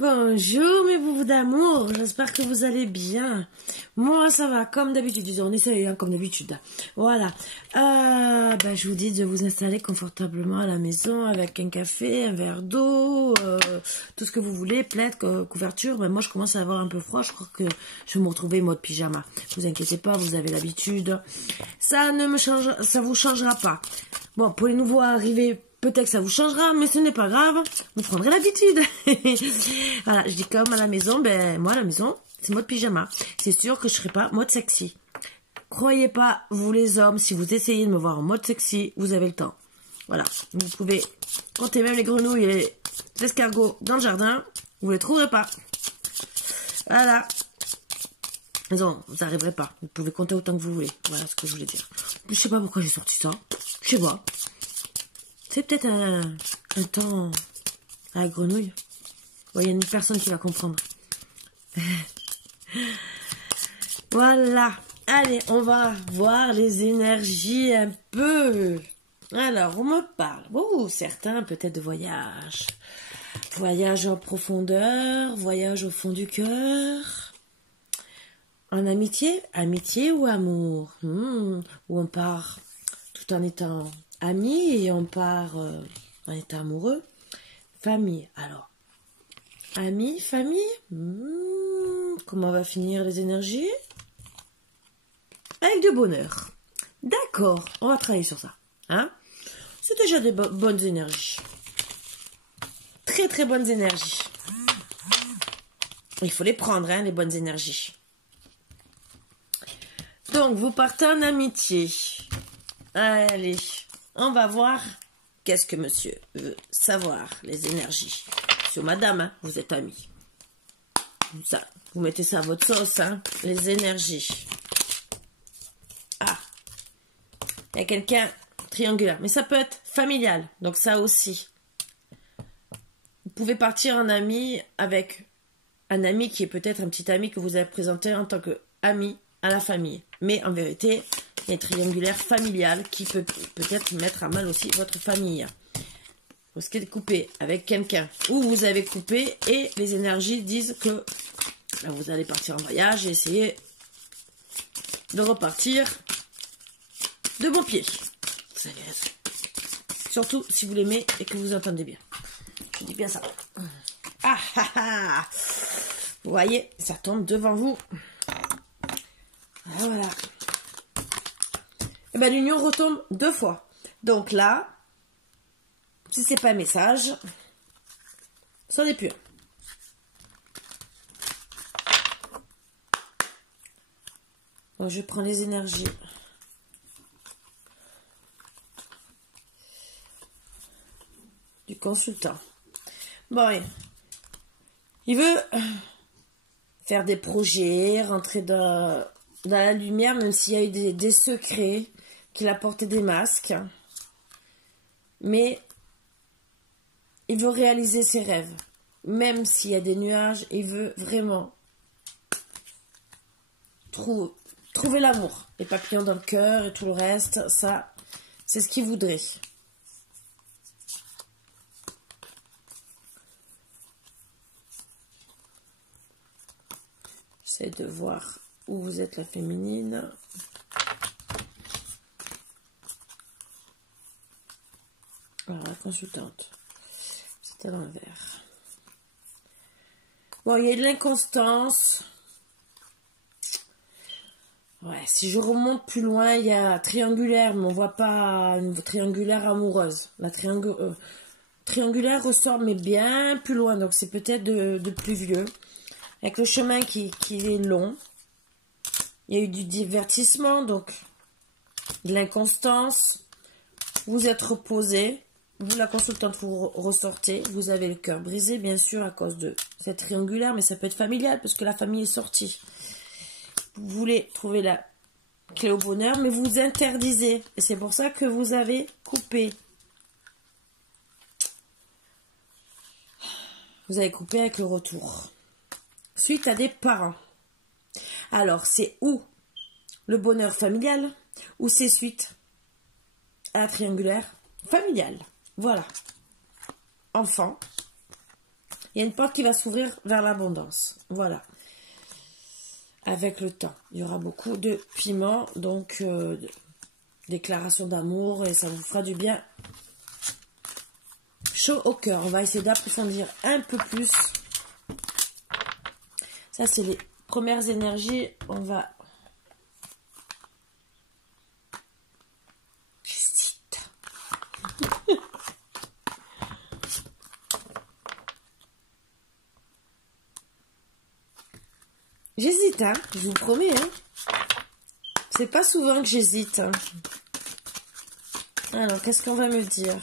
Bonjour mes bouts d'amour, j'espère que vous allez bien. Moi ça va comme d'habitude, on essaye hein, comme d'habitude. Voilà, je vous dis de vous installer confortablement à la maison avec un café, un verre d'eau, tout ce que vous voulez, plaid, couverture. Moi je commence à avoir un peu froid, je crois que je vais me retrouver mode pyjama. Ne vous inquiétez pas, vous avez l'habitude. Ça ne me change, ça vous changera pas. Bon, pour les nouveaux arrivés, peut-être que ça vous changera, mais ce n'est pas grave. Vous prendrez l'habitude. Voilà, je dis comme à la maison, moi à la maison, c'est mode pyjama. C'est sûr que je ne serai pas mode sexy. Croyez pas, vous les hommes, si vous essayez de me voir en mode sexy, vous avez le temps. Voilà, vous pouvez compter même les grenouilles et les escargots dans le jardin, vous les trouverez pas. Voilà. Non, vous n'arriverez pas. Vous pouvez compter autant que vous voulez. Voilà ce que je voulais dire. Je sais pas pourquoi j'ai sorti ça. Je sais pas. C'est peut-être un temps à la grenouille. Il y a une personne qui va comprendre. Voilà. Allez, on va voir les énergies un peu. Alors, on me parle. Certains peut-être de voyage. Voyage en profondeur, voyage au fond du cœur. En amitié, amitié ou amour. Où on part tout en étant amis et on part en état amoureux. Famille, alors. Amis, famille. Comment va finir les énergies? Avec du bonheur. D'accord, on va travailler sur ça. Hein? C'est déjà des bonnes énergies. Très très bonnes énergies. Il faut les prendre, hein, les bonnes énergies. Donc, vous partez en amitié. Allez, on va voir qu'est-ce que monsieur veut savoir, les énergies. Monsieur, madame, hein, vous êtes amis. Ça, vous mettez ça à votre sauce, hein, les énergies. Ah, il y a quelqu'un triangulaire, mais ça peut être familial, donc ça aussi. Vous pouvez partir en ami avec un ami qui est peut-être un petit ami que vous avez présenté en tant qu'ami à la famille. Mais en vérité, il y a un triangulaire familial qui peut peut-être mettre à mal aussi votre famille. Vous risquez de couper avec quelqu'un ou vous avez coupé et les énergies disent que là, vous allez partir en voyage et essayer de repartir de bon pied. Vous avez raison. Surtout si vous l'aimez et que vous entendez bien. Je dis bien ça. Ah ah ah! Vous voyez, ça tombe devant vous. Voilà. Et l'union retombe 2 fois. Donc là, si c'est pas un message, c'en est plus un. Bon, je prends les énergies. Du consultant. Bon, il veut faire des projets, rentrer dans la lumière, même s'il y a eu des secrets, qu'il a porté des masques. Mais il veut réaliser ses rêves. Même s'il y a des nuages, il veut vraiment trouver l'amour. Les papillons dans le cœur et tout le reste, ça, c'est ce qu'il voudrait. J'essaie de voir où vous êtes la féminine. Alors, la consultante, c'est à l'envers. Bon, il y a de l'inconstance. Ouais, si je remonte plus loin, il y a triangulaire, mais on voit pas une triangulaire amoureuse. La triangulaire ressort, mais bien plus loin, donc c'est peut-être de plus vieux. Avec le chemin qui est long. Il y a eu du divertissement, donc de l'inconstance. Vous êtes reposé. Vous, la consultante, vous ressortez. Vous avez le cœur brisé, bien sûr, à cause de cette triangulaire, mais ça peut être familial, parce que la famille est sortie. Vous voulez trouver la clé au bonheur, mais vous interdisez. Et c'est pour ça que vous avez coupé. Vous avez coupé avec le retour. Suite à des parents. Alors, c'est où le bonheur familial ou c'est suite à la triangulaire familiale. Voilà. Enfant. Il y a une porte qui va s'ouvrir vers l'abondance. Voilà. Avec le temps. Il y aura beaucoup de piment, donc déclaration d'amour, et ça vous fera du bien chaud au cœur. On va essayer d'approfondir un peu plus. Ça, c'est les premières énergies. On va... J'hésite. J'hésite, hein. Je vous promets, hein. C'est pas souvent que j'hésite. Hein. Alors, qu'est-ce qu'on va me dire?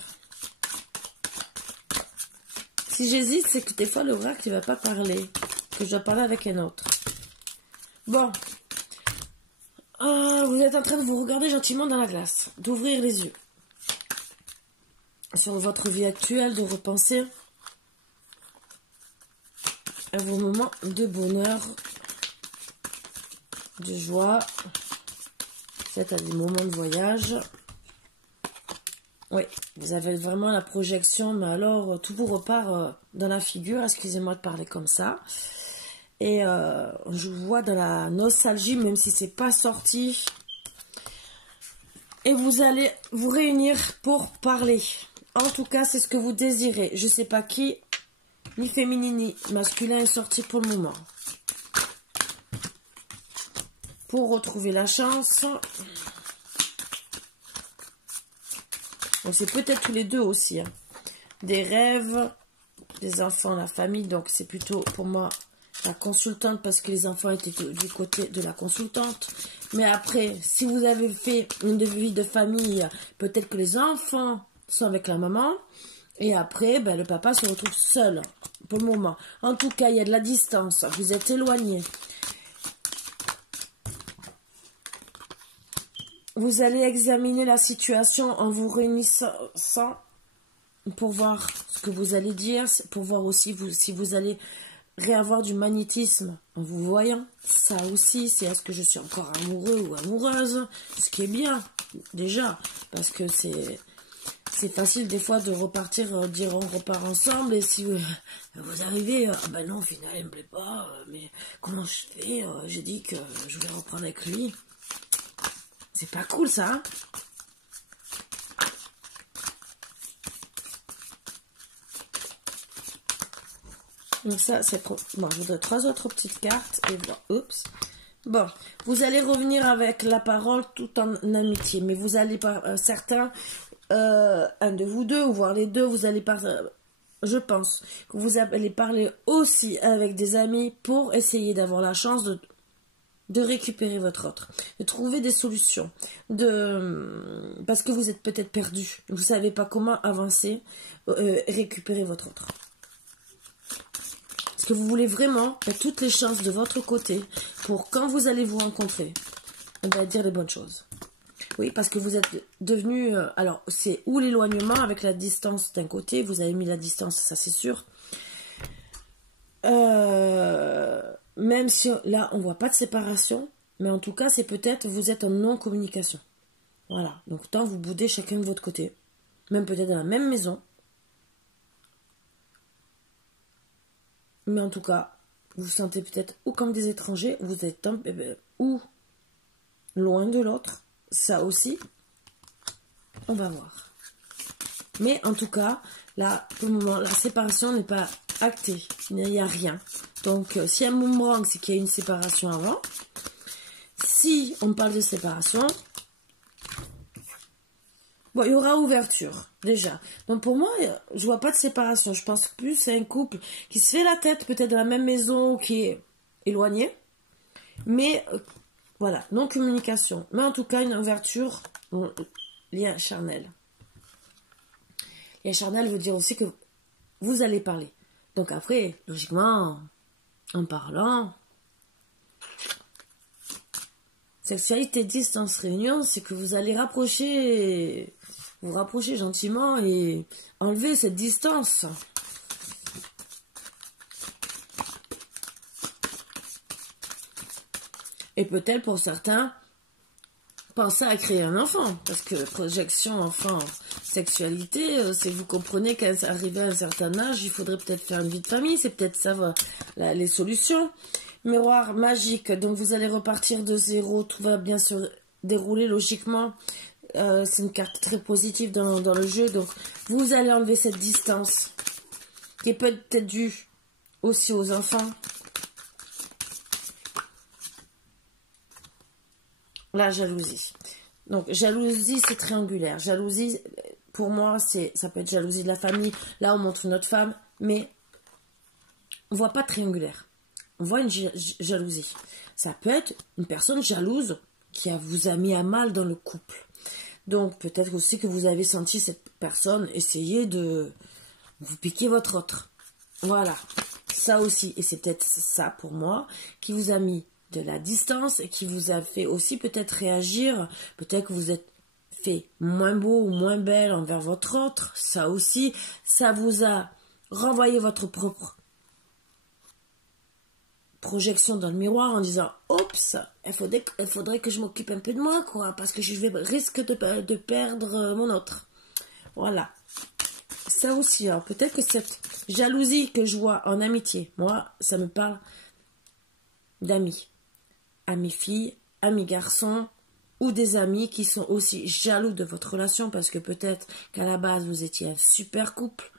Si j'hésite, c'est que des fois, l'oracle, il va pas parler. Que je dois parler avec un autre. Bon. Vous êtes en train de vous regarder gentiment dans la glace. D'ouvrir les yeux. Sur votre vie actuelle, de repenser à vos moments de bonheur, de joie. Peut-être à des moments de voyage. Oui, vous avez vraiment la projection, mais alors tout vous repart dans la figure, excusez-moi de parler comme ça. Et je vous vois dans la nostalgie, même si c'est pas sorti. Et vous allez vous réunir pour parler. En tout cas, c'est ce que vous désirez. Je sais pas qui, ni féminin ni masculin est sorti pour le moment. Pour retrouver la chance. Donc c'est peut-être tous les deux aussi. Hein. Des rêves, des enfants, la famille. Donc c'est plutôt pour moi la consultante parce que les enfants étaient du côté de la consultante. Mais après, si vous avez fait une vie de famille, peut-être que les enfants sont avec la maman. Et après, ben, le papa se retrouve seul pour le moment. En tout cas, il y a de la distance. Vous êtes éloignés. Vous allez examiner la situation en vous réunissant pour voir ce que vous allez dire, pour voir aussi si vous allez réavoir du magnétisme en vous voyant. Ça aussi, c'est est-ce que je suis encore amoureux ou amoureuse, ce qui est bien déjà, parce que c'est facile des fois de repartir, dire on repart ensemble, et si vous arrivez, ah ben non, au final, il me plaît pas, mais comment je fais, j'ai dit que je voulais reprendre avec lui. C'est pas cool, ça, hein? Donc ça, c'est trop... Bon, je voudrais 3 autres petites cartes. Et voilà. Oups. Bon, vous allez revenir avec la parole tout en amitié. Mais vous allez pas... certains, un de vous deux, ou voire les deux, vous allez pas... je pense que vous allez parler aussi avec des amis pour essayer d'avoir la chance de récupérer votre autre, de trouver des solutions, parce que vous êtes peut-être perdu, vous ne savez pas comment avancer, récupérer votre autre. Parce que vous voulez vraiment toutes les chances de votre côté pour quand vous allez vous rencontrer, on va dire les bonnes choses. Oui, parce que vous êtes devenu, alors c'est ou l'éloignement avec la distance d'un côté, vous avez mis la distance, ça c'est sûr. Même si là, on ne voit pas de séparation, mais en tout cas, c'est peut-être vous êtes en non-communication. Voilà. Donc, tant vous boudez chacun de votre côté, même peut-être dans la même maison. Mais en tout cas, vous vous sentez peut-être ou comme des étrangers, vous êtes ou loin de l'autre. Ça aussi, on va voir. Mais en tout cas, là, pour le moment, la séparation n'est pas actée. Il n'y a rien. Donc, si un boomerang, c'est qu'il y a une séparation avant. Si on parle de séparation, bon, il y aura ouverture, déjà. Donc, pour moi, je vois pas de séparation. Je pense plus c'est un couple qui se fait la tête, peut-être dans la même maison, ou qui est éloigné. Mais, voilà, non-communication. Mais en tout cas, une ouverture, lien charnel. Lien charnel veut dire aussi que vous allez parler. Donc après, logiquement, en parlant, sexualité distance réunion, c'est que vous allez vous rapprocher gentiment et enlever cette distance. Et peut-être pour certains, penser à créer un enfant, parce que projection enfant, sexualité, c'est que vous comprenez qu'à arriver à un certain âge, il faudrait peut-être faire une vie de famille. C'est peut-être ça les solutions. Miroir magique, donc vous allez repartir de zéro, tout va bien se dérouler logiquement. C'est une carte très positive dans le jeu, donc vous allez enlever cette distance qui est peut-être due aussi aux enfants. La jalousie. Donc jalousie, c'est triangulaire. Jalousie, pour moi, ça peut être jalousie de la famille. Là, on montre notre femme, mais on voit pas triangulaire. On voit une jalousie. Ça peut être une personne jalouse qui vous a mis à mal dans le couple. Donc, peut-être aussi que vous avez senti cette personne essayer de vous piquer votre autre. Voilà. Ça aussi. Et c'est peut-être ça, pour moi, qui vous a mis de la distance et qui vous a fait aussi peut-être réagir. Peut-être que vous êtes fait moins beau ou moins belle envers votre autre. Ça aussi. Ça vous a renvoyé votre propre projection dans le miroir en disant oups, il faudrait que je m'occupe un peu de moi, quoi, parce que risque de perdre mon autre. Voilà. Ça aussi, alors peut-être que cette jalousie que je vois en amitié, moi, ça me parle d'amis. Amis filles, amis garçons, ou des amis qui sont aussi jaloux de votre relation, parce que peut-être qu'à la base, vous étiez un super couple,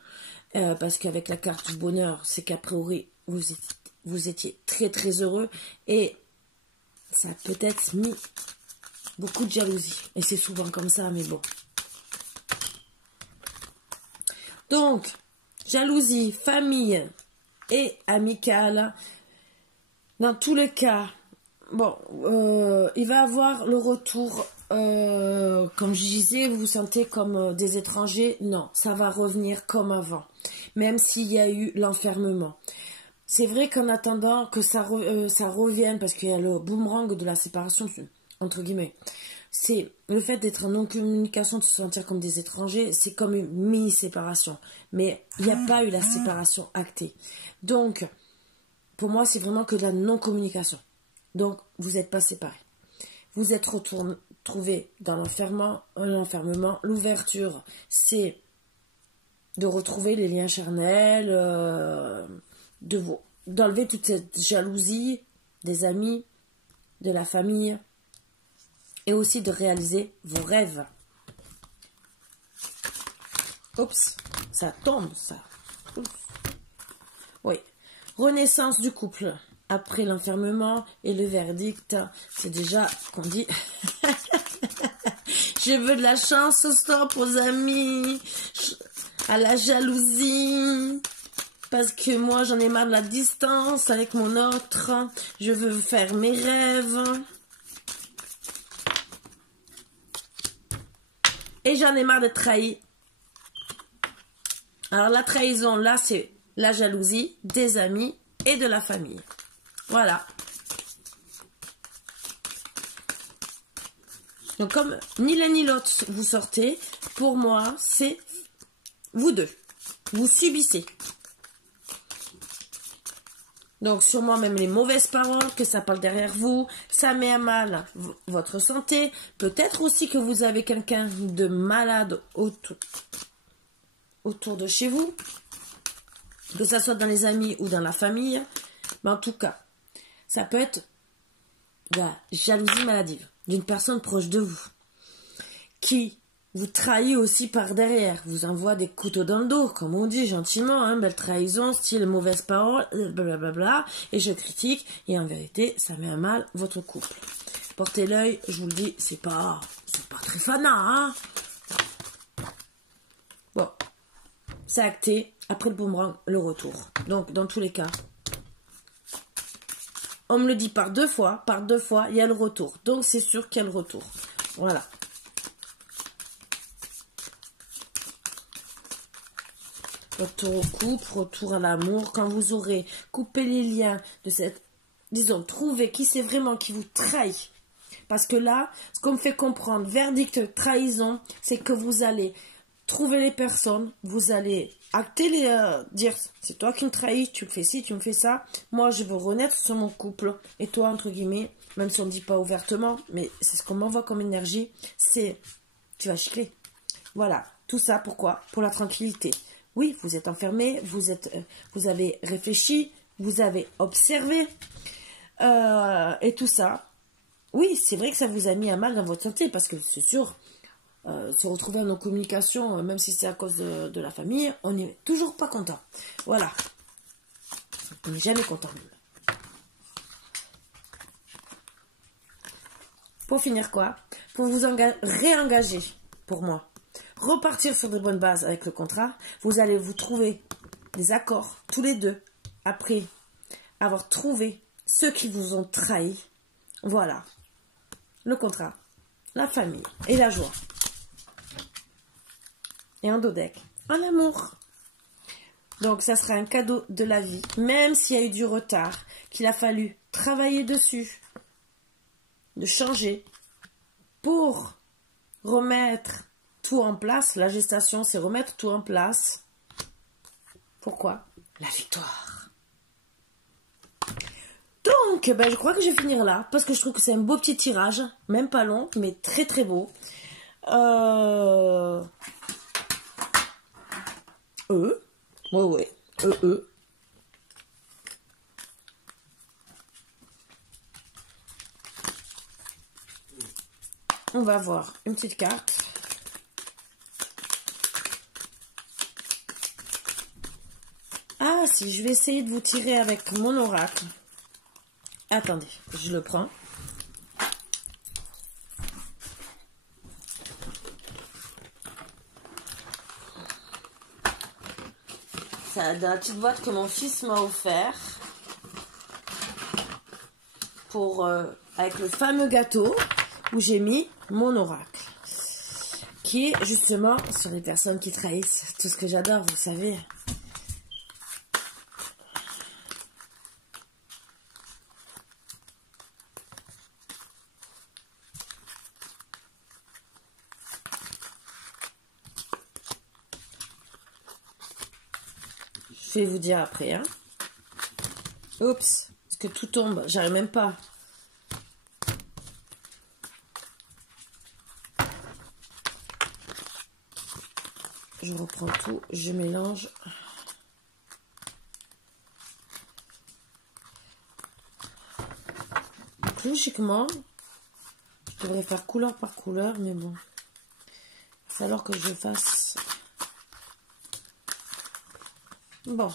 parce qu'avec la carte du bonheur, c'est qu'a priori, vous étiez très très heureux et ça a peut-être mis beaucoup de jalousie. Et c'est souvent comme ça, mais bon. Donc, jalousie, famille et amicale. Dans tous les cas, bon, il va avoir le retour, comme je disais, vous vous sentez comme des étrangers. Non, ça va revenir comme avant, même s'il y a eu l'enfermement. C'est vrai qu'en attendant que ça revienne, parce qu'il y a le boomerang de la séparation, entre guillemets, c'est le fait d'être en non-communication, de se sentir comme des étrangers, c'est comme une mini-séparation. Mais il n'y a pas eu la séparation actée. Donc, pour moi, c'est vraiment que de la non-communication. Donc, vous n'êtes pas séparés. Vous êtes retrouvés dans l'enfermement. L'ouverture, c'est de retrouver les liens charnels, d'enlever toute cette jalousie des amis, de la famille, et aussi de réaliser vos rêves. Oups, ça tombe, ça. Oups. Oui. Renaissance du couple. Après l'enfermement et le verdict, c'est déjà qu'on dit je veux de la chance, stop aux amis, à la jalousie. Parce que moi, j'en ai marre de la distance avec mon autre. Je veux faire mes rêves. Et j'en ai marre de trahir. Alors, la trahison, là, c'est la jalousie des amis et de la famille. Voilà. Donc, comme ni l'un ni l'autre vous sortez, pour moi, c'est vous deux. Vous subissez. Donc, sûrement même les mauvaises paroles, que ça parle derrière vous, ça met à mal votre santé. Peut-être aussi que vous avez quelqu'un de malade autour de chez vous, que ça soit dans les amis ou dans la famille. Mais en tout cas, ça peut être de la jalousie maladive d'une personne proche de vous, qui vous trahit aussi par derrière, vous envoie des couteaux dans le dos, comme on dit gentiment, hein, belle trahison, style mauvaise parole, blablabla, et je critique, et en vérité, ça met à mal votre couple. Portez l'œil, je vous le dis, c'est pas très fanat, hein. Bon, c'est acté, après le boomerang, le retour. Donc, dans tous les cas, on me le dit par deux fois, il y a le retour. Donc, c'est sûr qu'il y a le retour. Voilà. Retour au couple, retour à l'amour. Quand vous aurez coupé les liens de cette... Disons, trouvé qui c'est vraiment qui vous trahit. Parce que là, ce qu'on me fait comprendre, verdict, trahison, c'est que vous allez trouver les personnes, vous allez acter dire, c'est toi qui me trahis, tu me fais ci, tu me fais ça. Moi, je veux renaître sur mon couple. Et toi, entre guillemets, même si on ne dit pas ouvertement, mais c'est ce qu'on m'envoie comme énergie, c'est, tu vas chicler. Voilà. Tout ça, pourquoi? Pour la tranquillité. Oui, vous êtes enfermé, vous avez réfléchi, vous avez observé, et tout ça. Oui, c'est vrai que ça vous a mis à mal dans votre santé, parce que c'est sûr, se retrouver en communication, même si c'est à cause de la famille, on n'est toujours pas content. Voilà. On n'est jamais content. Pour finir quoi? Pour vous réengager, pour moi. Repartir sur de bonnes bases avec le contrat. Vous allez vous trouver des accords, tous les deux, après avoir trouvé ceux qui vous ont trahi. Voilà. Le contrat, la famille et la joie. Et un dos deck, un amour. Donc ça sera un cadeau de la vie, même s'il y a eu du retard, qu'il a fallu travailler dessus, de changer pour remettre tout en place. La gestation, c'est remettre tout en place. Pourquoi? La victoire. Donc, ben, je crois que je vais finir là, parce que je trouve que c'est un beau petit tirage, même pas long, mais très très beau. Ouais. On va voir une petite carte. Ah, si, je vais essayer de vous tirer avec mon oracle. Attendez, je le prends. C'est dans la petite boîte que mon fils m'a offert. Pour, avec le fameux gâteau où j'ai mis mon oracle. Qui est justement sur les personnes qui trahissent. Tout ce que j'adore, vous savez. Je vais vous dire après. Hein. Oups, parce que tout tombe. J'arrive même pas. Je reprends tout, je mélange. Donc, logiquement, je devrais faire couleur par couleur, mais bon. Il va falloir que je fasse... Bon.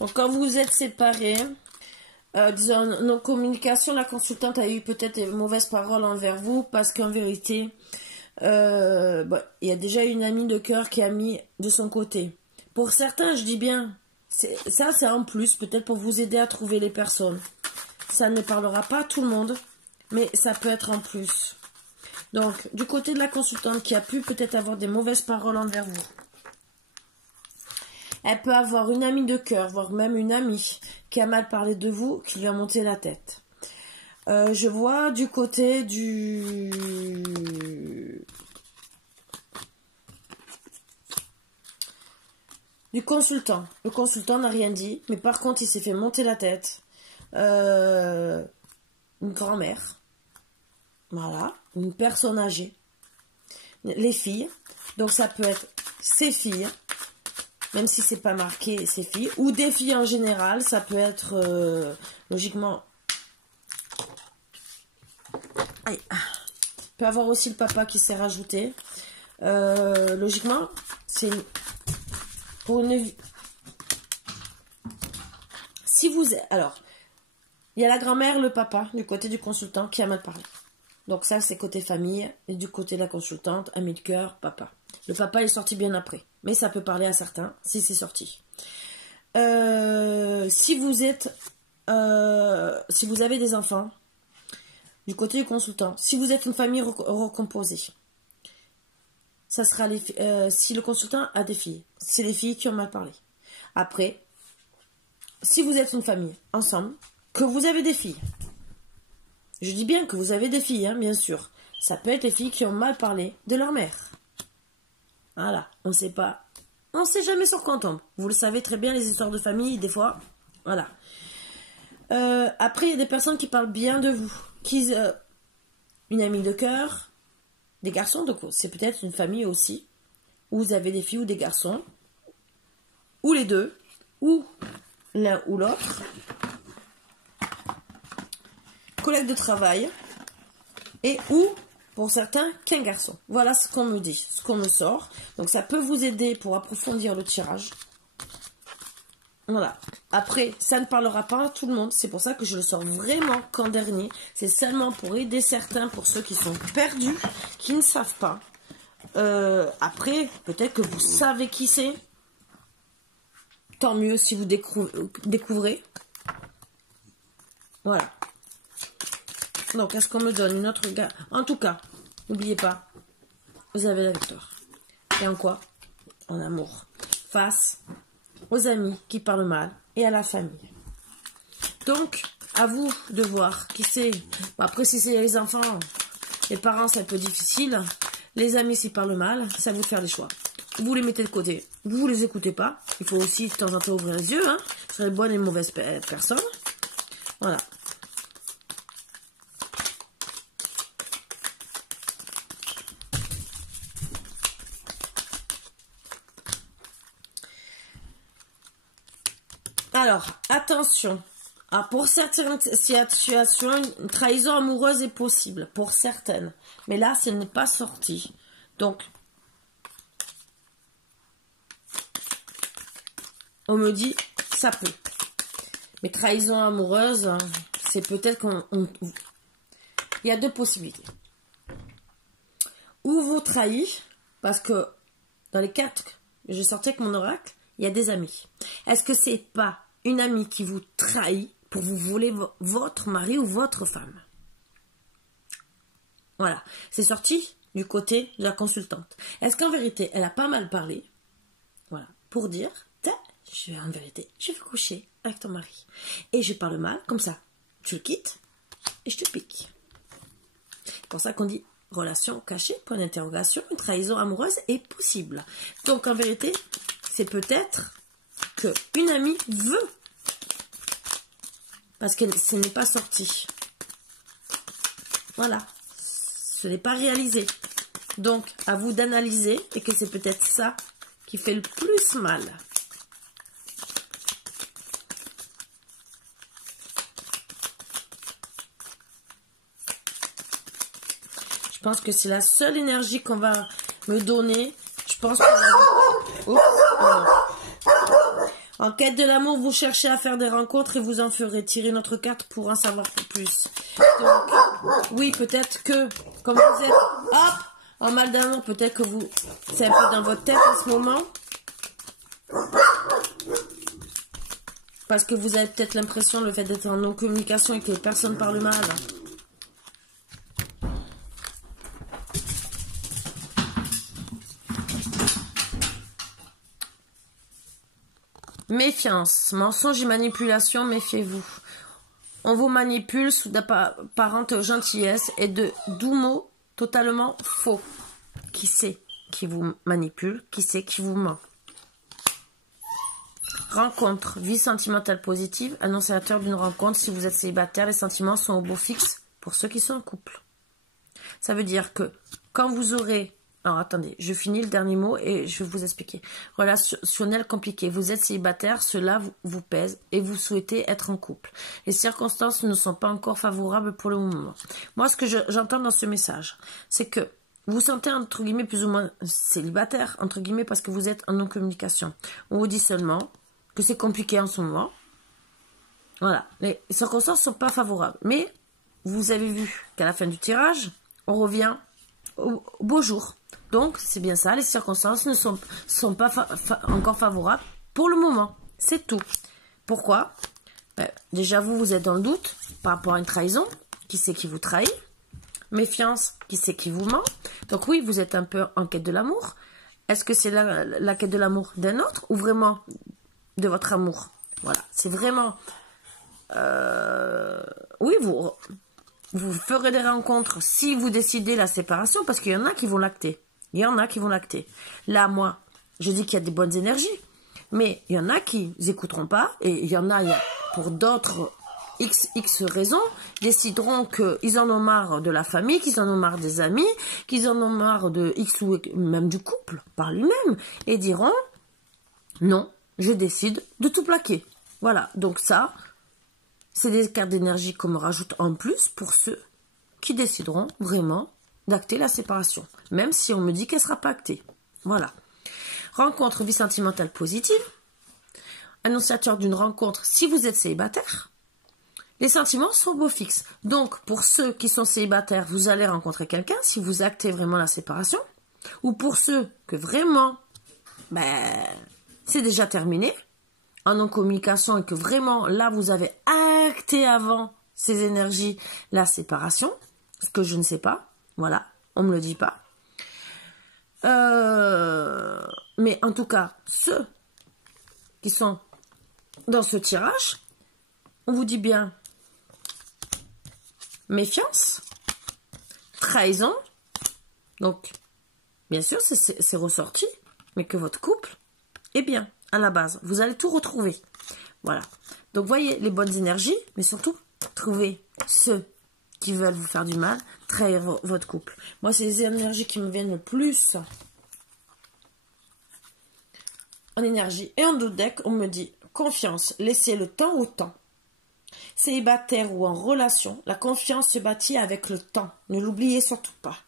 Donc, quand vous êtes séparés, disons, nos communications, la consultante a eu peut-être des mauvaises paroles envers vous parce qu'en vérité, il y a déjà une amie de cœur qui a mis de son côté. Pour certains, je dis bien, ça c'est en plus, peut-être pour vous aider à trouver les personnes. Ça ne parlera pas à tout le monde, mais ça peut être en plus. Donc, du côté de la consultante qui a pu peut-être avoir des mauvaises paroles envers vous, elle peut avoir une amie de cœur, voire même une amie qui a mal parlé de vous, qui lui a monté la tête. Je vois du côté du consultant. Le consultant n'a rien dit, mais par contre, il s'est fait monter la tête. Une grand-mère. Voilà. Une personne âgée. Les filles. Donc, ça peut être ses filles. Même si c'est pas marqué ses filles, ou des filles en général, ça peut être logiquement. Aïe. Il peut y avoir aussi le papa qui s'est rajouté. Logiquement, c'est pour une. Si vous. Alors, il y a la grand-mère, le papa, du côté du consultant qui a mal parlé. Donc ça, c'est côté famille, et du côté de la consultante, ami de cœur, papa. Le papa est sorti bien après. Mais ça peut parler à certains si c'est sorti. Si vous avez des enfants, du côté du consultant, si vous êtes une famille recomposée, ça sera si le consultant a des filles. C'est les filles qui ont mal parlé. Après, si vous êtes une famille ensemble, que vous avez des filles, je dis bien que vous avez des filles, hein, bien sûr. Ça peut être les filles qui ont mal parlé de leur mère. Voilà, on ne sait pas. On ne sait jamais sur quoi on tombe. Vous le savez très bien, les histoires de famille, des fois. Voilà. Après, il y a des personnes qui parlent bien de vous. Une amie de cœur, des garçons, donc c'est peut-être une famille aussi, où vous avez des filles ou des garçons, ou les deux, ou l'un ou l'autre. Collègue de travail, et ou, pour certains, qu'un garçon. Voilà ce qu'on me dit, ce qu'on me sort. Donc ça peut vous aider pour approfondir le tirage. Voilà. Après, ça ne parlera pas à tout le monde. C'est pour ça que je le sors vraiment qu'en dernier. C'est seulement pour aider certains, pour ceux qui sont perdus, qui ne savent pas. Après, peut-être que vous savez qui c'est. Tant mieux si vous découvrez. Voilà. Donc, est-ce qu'on me donne une autre gamme? En tout cas, n'oubliez pas, vous avez la victoire. Et en quoi? En amour. Face aux amis qui parlent mal et à la famille. Donc, à vous de voir qui c'est. Bon, après, si c'est les enfants, les parents, c'est un peu difficile. Les amis, s'ils parlent mal, c'est à vous de faire des choix. Vous les mettez de côté. Vous les écoutez pas. Il faut aussi de temps en temps ouvrir les yeux. Hein, sur les bonnes et mauvaises personnes. Voilà. Alors, attention. Ah, pour certaines situations, une trahison amoureuse est possible. Pour certaines. Mais là, ce n'est pas sorti. Donc, on me dit, ça peut. Mais trahison amoureuse, c'est peut-être qu'on... Il y a deux possibilités. Ou vous trahissez, parce que dans les cartes que j'ai sorti avec mon oracle, il y a des amis. Est-ce que c'est pas une amie qui vous trahit pour vous voler votre mari ou votre femme? Voilà. C'est sorti du côté de la consultante. Est-ce qu'en vérité, elle a pas mal parlé? Voilà. Pour dire, en vérité, je vais coucher avec ton mari. Et je parle mal, comme ça. Tu le quittes et je te pique. C'est pour ça qu'on dit relation cachée, point d'interrogation, une trahison amoureuse est possible. Donc en vérité, c'est peut-être qu'une amie veut, parce que ce n'est pas sorti. Voilà. Ce n'est pas réalisé. Donc, à vous d'analyser, et que c'est peut-être ça qui fait le plus mal. Je pense que c'est la seule énergie qu'on va me donner. Je pense que... Oups, en quête de l'amour, vous cherchez à faire des rencontres et vous en ferez tirer notre carte pour en savoir plus. Donc, oui, peut-être que, comme vous êtes, hop, en mal d'amour, peut-être que vous, c'est un peu dans votre tête en ce moment. Parce que vous avez peut-être l'impression, le fait d'être en non-communication et que personne parle mal. Méfiance, mensonge et manipulation, méfiez-vous. On vous manipule sous d'apparente gentillesse et de doux mots totalement faux. Qui c'est qui vous manipule? Qui c'est qui vous ment? Rencontre, vie sentimentale positive, annonciateur d'une rencontre. Si vous êtes célibataire, les sentiments sont au beau fixe pour ceux qui sont en couple. Ça veut dire que quand vous aurez... Alors, attendez, je finis le dernier mot et je vais vous expliquer. Relationnel compliqué. Vous êtes célibataire, cela vous pèse et vous souhaitez être en couple. Les circonstances ne sont pas encore favorables pour le moment. Moi, ce que j'entends dans ce message, c'est que vous vous sentez, entre guillemets, plus ou moins célibataire, entre guillemets, parce que vous êtes en non-communication. On vous dit seulement que c'est compliqué en ce moment. Voilà. Les circonstances ne sont pas favorables. Mais, vous avez vu qu'à la fin du tirage, on revient au beau jour. Donc, c'est bien ça, les circonstances ne sont pas encore favorables pour le moment. C'est tout. Pourquoi? Déjà, vous êtes dans le doute par rapport à une trahison. Qui c'est qui vous trahit? Méfiance, qui c'est qui vous ment? Donc oui, vous êtes un peu en quête de l'amour. Est-ce que c'est la quête de l'amour d'un autre ou vraiment de votre amour Voilà, c'est vraiment... oui, vous ferez des rencontres si vous décidez la séparation, parce qu'il y en a qui vont l'acter. Il y en a qui vont l'acter. Là, moi, je dis qu'il y a des bonnes énergies, mais il y en a qui n'écouteront pas, et il y en a pour d'autres X raisons, décideront qu'ils en ont marre de la famille, qu'ils en ont marre des amis, qu'ils en ont marre de X ou même du couple par lui-même, et diront, non, je décide de tout plaquer. Voilà, donc ça... c'est des cartes d'énergie qu'on me rajoute en plus pour ceux qui décideront vraiment d'acter la séparation. Même si on me dit qu'elle ne sera pas actée. Voilà. Rencontre, vie sentimentale positive. Annonciateur d'une rencontre si vous êtes célibataire. Les sentiments sont beaux fixes. Donc, pour ceux qui sont célibataires, vous allez rencontrer quelqu'un si vous actez vraiment la séparation. Ou pour ceux que vraiment, c'est déjà terminé. En non-communication et que vraiment, là, vous avez acté avant ces énergies, la séparation, ce que je ne sais pas, voilà, on ne me le dit pas. Mais en tout cas, ceux qui sont dans ce tirage, on vous dit bien méfiance, trahison, donc, bien sûr, c'est ressorti, mais que votre couple est bien. À la base, vous allez tout retrouver. Voilà. Donc, voyez les bonnes énergies, mais surtout, trouvez ceux qui veulent vous faire du mal, trahir votre couple. Moi, c'est les énergies qui me viennent le plus en énergie. Et en dos deck, on me dit confiance, laissez le temps au temps. Célibataire ou en relation, la confiance se bâtit avec le temps. Ne l'oubliez surtout pas.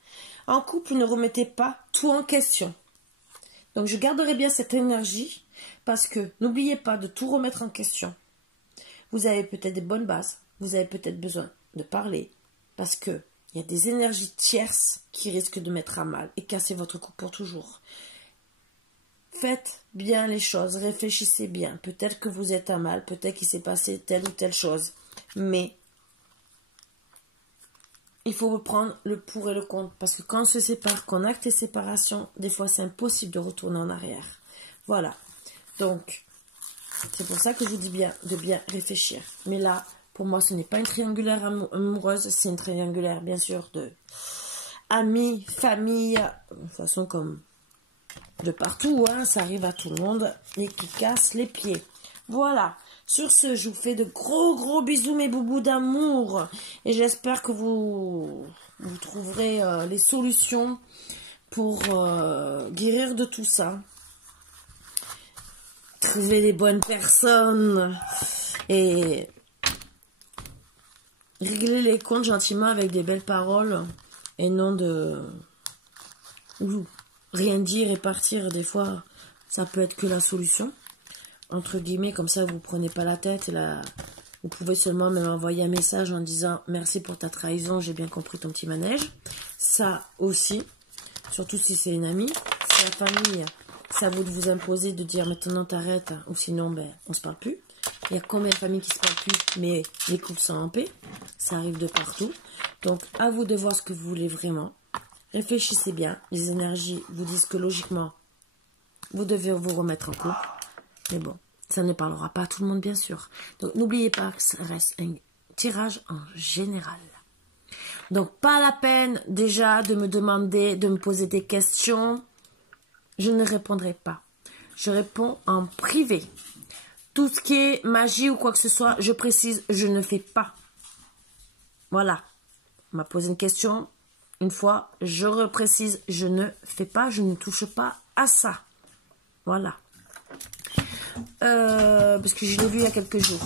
En couple, ne remettez pas tout en question. Donc, je garderai bien cette énergie. Parce que n'oubliez pas de tout remettre en question. Vous avez peut-être des bonnes bases. Vous avez peut-être besoin de parler. Parce qu'il y a des énergies tierces qui risquent de mettre à mal et casser votre couple pour toujours. Faites bien les choses. Réfléchissez bien. Peut-être que vous êtes à mal. Peut-être qu'il s'est passé telle ou telle chose. Mais il faut prendre le pour et le contre. Parce que quand on se sépare, qu'on acte les séparations, des fois c'est impossible de retourner en arrière. Voilà. Donc, c'est pour ça que je vous dis de bien réfléchir. Mais là, pour moi, ce n'est pas une triangulaire amoureuse, c'est une triangulaire, bien sûr, de amis, famille, de toute façon, comme de partout, hein, ça arrive à tout le monde, et qui casse les pieds. Voilà. Sur ce, je vous fais de gros bisous, mes boubous d'amour. Et j'espère que vous trouverez les solutions pour guérir de tout ça. Trouver les bonnes personnes et régler les comptes gentiment avec des belles paroles et non de rien dire et partir. Des fois, ça peut être que la solution. Entre guillemets, comme ça, vous prenez pas la tête. Vous pouvez seulement me envoyer un message en disant « Merci pour ta trahison, j'ai bien compris ton petit manège ». Ça aussi, surtout si c'est une amie, si la famille... C'est à vous de vous imposer, de dire maintenant t'arrêtes, ou sinon on se parle plus. Il y a combien de familles qui se parlent plus, mais les couples sont en paix. Ça arrive de partout. Donc à vous de voir ce que vous voulez vraiment. Réfléchissez bien. Les énergies vous disent que logiquement, vous devez vous remettre en couple. Mais bon, ça ne parlera pas à tout le monde bien sûr. Donc n'oubliez pas que ça reste un tirage en général. Donc pas la peine déjà de me demander, de me poser des questions. Je ne répondrai pas. Je réponds en privé. Tout ce qui est magie ou quoi que ce soit, je précise, je ne fais pas. Voilà. On m'a posé une question. Une fois, je reprécise, je ne fais pas, je ne touche pas à ça. Voilà. Parce que je l'ai vu il y a quelques jours.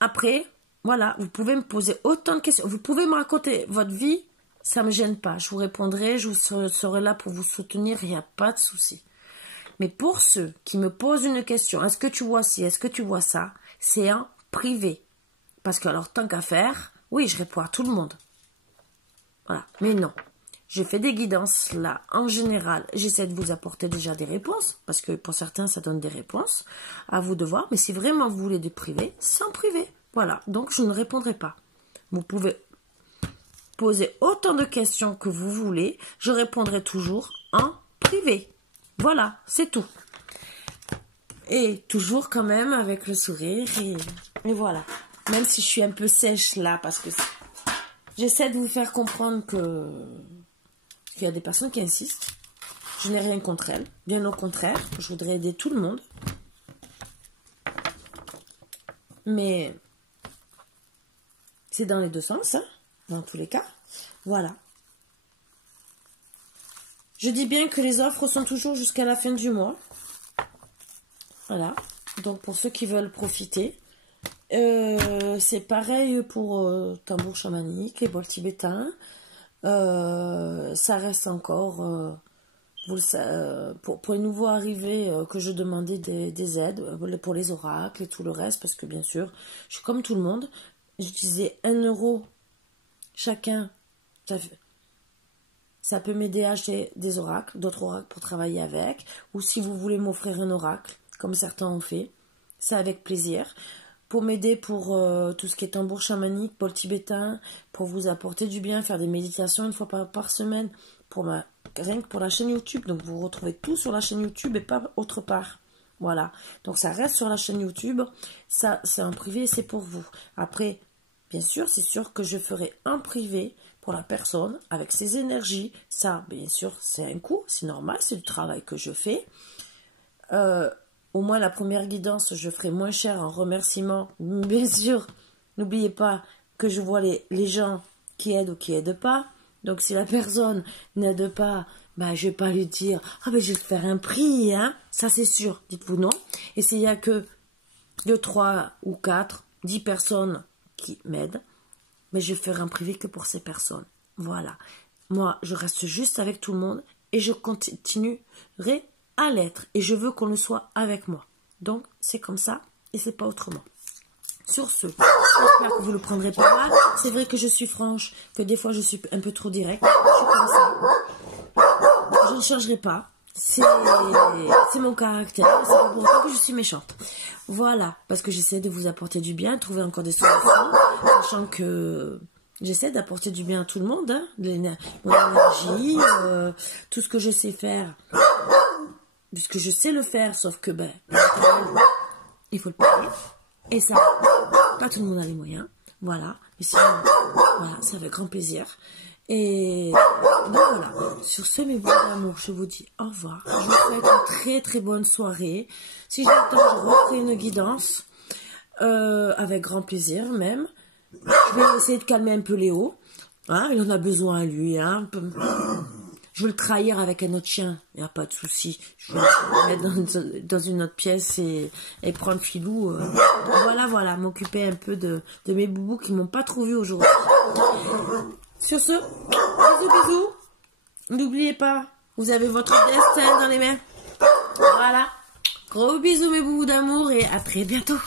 Après... Voilà, vous pouvez me poser autant de questions. Vous pouvez me raconter votre vie, ça ne me gêne pas. Je vous répondrai, je serai là pour vous soutenir, il n'y a pas de souci. Mais pour ceux qui me posent une question, est-ce que tu vois ci, est-ce que tu vois ça, c'est en privé. Parce que alors, tant qu'à faire, oui, je réponds à tout le monde. Voilà, mais non. Je fais des guidances là, en général, j'essaie de vous apporter déjà des réponses, parce que pour certains, ça donne des réponses. À vous de voir, mais si vraiment vous voulez des privés, c'est en privé. Voilà, donc je ne répondrai pas. Vous pouvez poser autant de questions que vous voulez. Je répondrai toujours en privé. Voilà, c'est tout. Et toujours quand même avec le sourire. Et voilà. Même si je suis un peu sèche là, parce que j'essaie de vous faire comprendre qu'il y a des personnes qui insistent. Je n'ai rien contre elles. Bien au contraire, je voudrais aider tout le monde. Mais c'est dans les deux sens, hein, dans tous les cas. Voilà. Je dis bien que les offres sont toujours jusqu'à la fin du mois. Voilà. Donc pour ceux qui veulent profiter. C'est pareil pour tambour chamanique et bol tibétain. Ça reste encore... pour les nouveaux arrivés que je demandais des aides pour les oracles et tout le reste, parce que bien sûr, je suis comme tout le monde. Je disais 1 euro chacun, ça peut m'aider à acheter des oracles, d'autres oracles pour travailler avec, ou si vous voulez m'offrir un oracle, comme certains ont fait, c'est avec plaisir. Pour m'aider pour tout ce qui est tambour chamanique, bol tibétain, pour vous apporter du bien, faire des méditations 1 fois par semaine, rien que pour la chaîne YouTube. Donc vous retrouvez tout sur la chaîne YouTube et pas autre part. Voilà. Donc ça reste sur la chaîne YouTube. Ça, c'est en privé et c'est pour vous. Après, bien sûr, c'est sûr que je ferai en privé pour la personne avec ses énergies. Ça, bien sûr, c'est un coût. C'est normal. C'est du travail que je fais. Au moins la première guidance, je ferai moins cher en remerciement. Bien sûr, n'oubliez pas que je vois les gens qui aident ou qui aident pas. Donc si la personne n'aide pas, bah, je vais pas lui dire « Ah ben je vais te faire un prix, hein !» Ça c'est sûr, dites-vous non. Et s'il y a que 2, 3 ou 4, 10 personnes qui m'aident, mais je vais faire un privé que pour ces personnes. Voilà. Moi, je reste juste avec tout le monde et je continuerai à l'être. Et je veux qu'on le soit avec moi. Donc, c'est comme ça et c'est pas autrement. Sur ce, j'espère que vous le prendrez pas mal. C'est vrai que je suis franche, que des fois je suis un peu trop directe. Je suis comme ça. Je ne changerai pas. C'est mon caractère. C'est pas pour autant que je suis méchante. Voilà, parce que j'essaie de vous apporter du bien, trouver encore des solutions, sachant que j'essaie d'apporter du bien à tout le monde, hein, mon énergie, tout ce que je sais faire, puisque je sais le faire, sauf que ben, il faut le payer. Et ça, pas tout le monde a les moyens. Voilà. Mais sinon, voilà, c'est avec grand plaisir. Et donc voilà. Sur ce, mes beaux d'amour, je vous dis au revoir. Je vous souhaite une très très bonne soirée. Si j'ai le temps, je referai une guidance. Avec grand plaisir même. Je vais essayer de calmer un peu Léo. Hein, il en a besoin lui. Hein. Je veux le trahir avec un autre chien, il n'y a pas de souci. Je vais le mettre dans une autre pièce et prendre Filou. Voilà, m'occuper un peu de mes boubous qui ne m'ont pas trop vu aujourd'hui. Sur ce, bisous. N'oubliez pas, vous avez votre destin dans les mains. Voilà. Gros bisous mes boubous d'amour et à très bientôt.